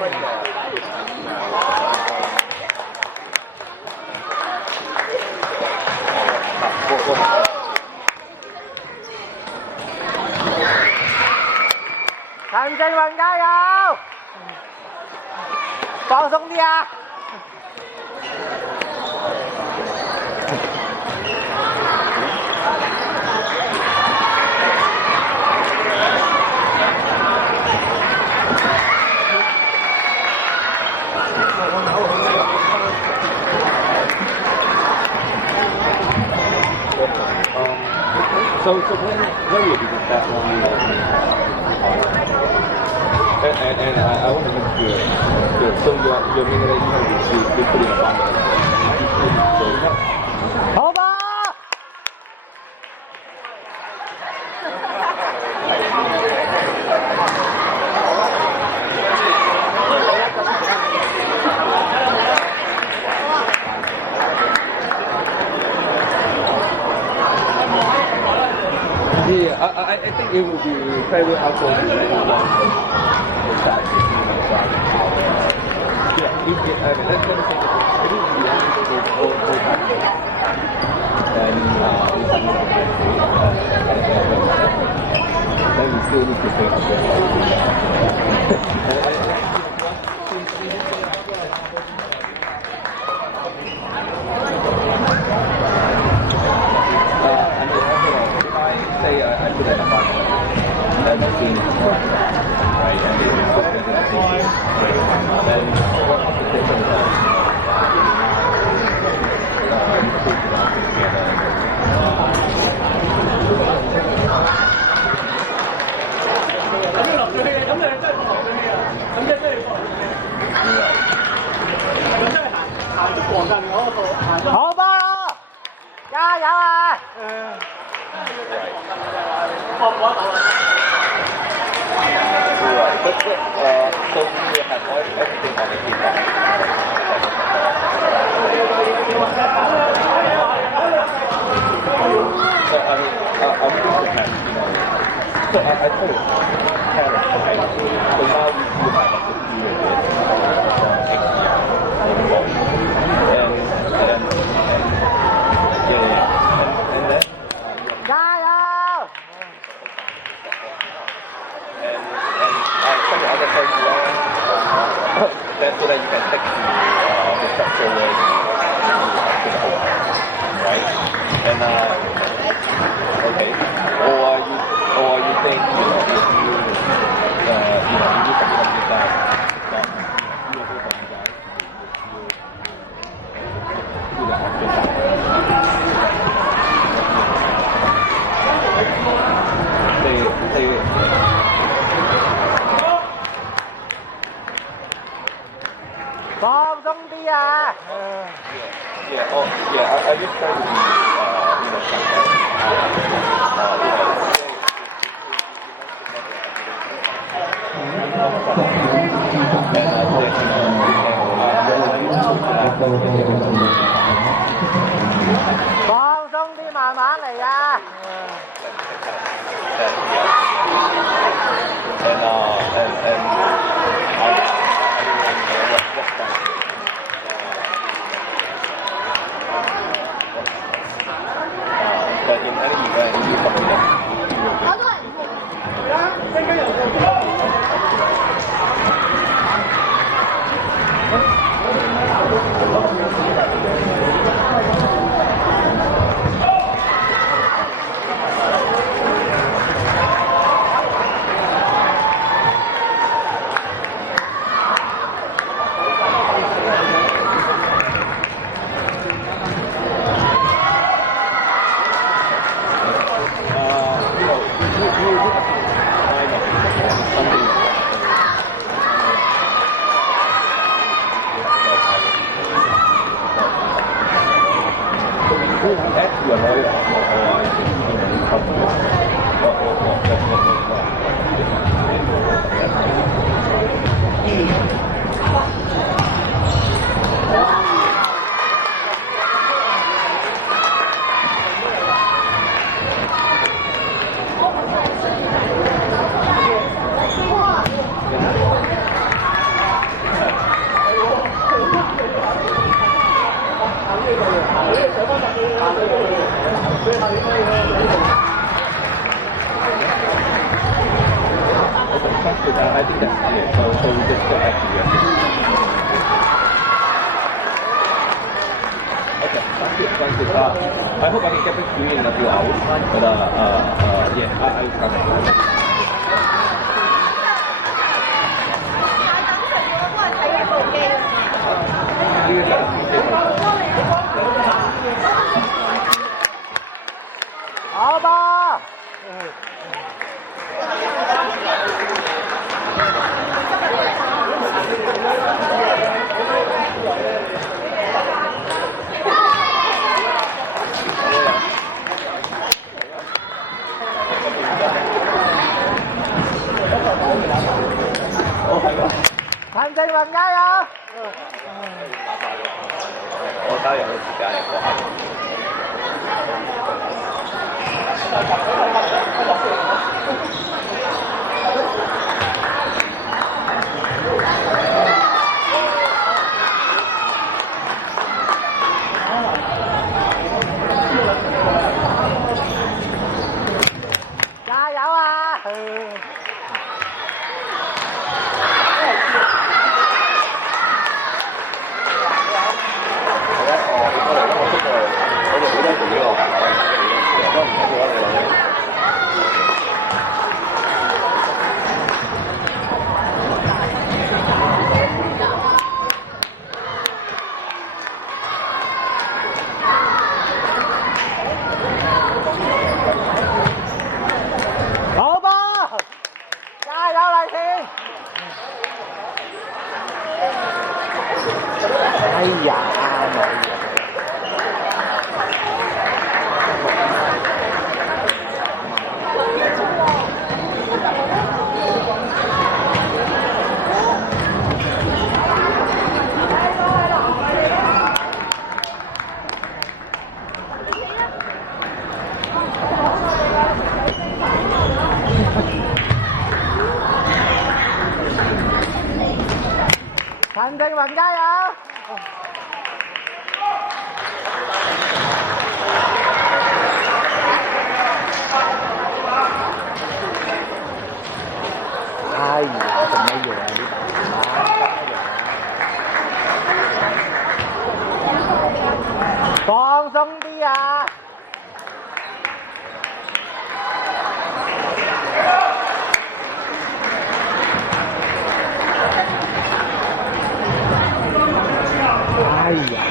陳靜雲加油！放鬆啲啊！So when will be the best one? And I want to make sure. So your mineration is pretty abundant. So 好吧。Yeah, I think it would be very helpful to let you know the size. Yeah, if you, I mean, let's say it is the end of the whole package. And then we still need to think say I put an apartment and the scene is right, and then what competition is that? You put it out together. 好波咯，加油啊！But so we have everything on the feedback. So I mean, I'm just have, you know. So I told parents, okay. So now we do have a few and then. 加油！ some other things then so that you can take the structure where to the home, right? And okay, or you think if you do something like that, you do something like that, do the option they 放鬆啲啊！ Yeah, oh, yeah, I just try to be, you 放鬆啲，慢慢嚟啊！ But in any event, you something Yeah, so we just go back to the Okay, thank you. I hope I can get back to you in a few hours. But yeah, I'll try my best. 好吧。陳靜雲加油！我加油嘅時間嚟講。加油啊！好吧，加油黎田！哎呀，冇嘢。陳靜雲加油！哎呀，做乜嘢啊？呢度放鬆啲啊！哎呀！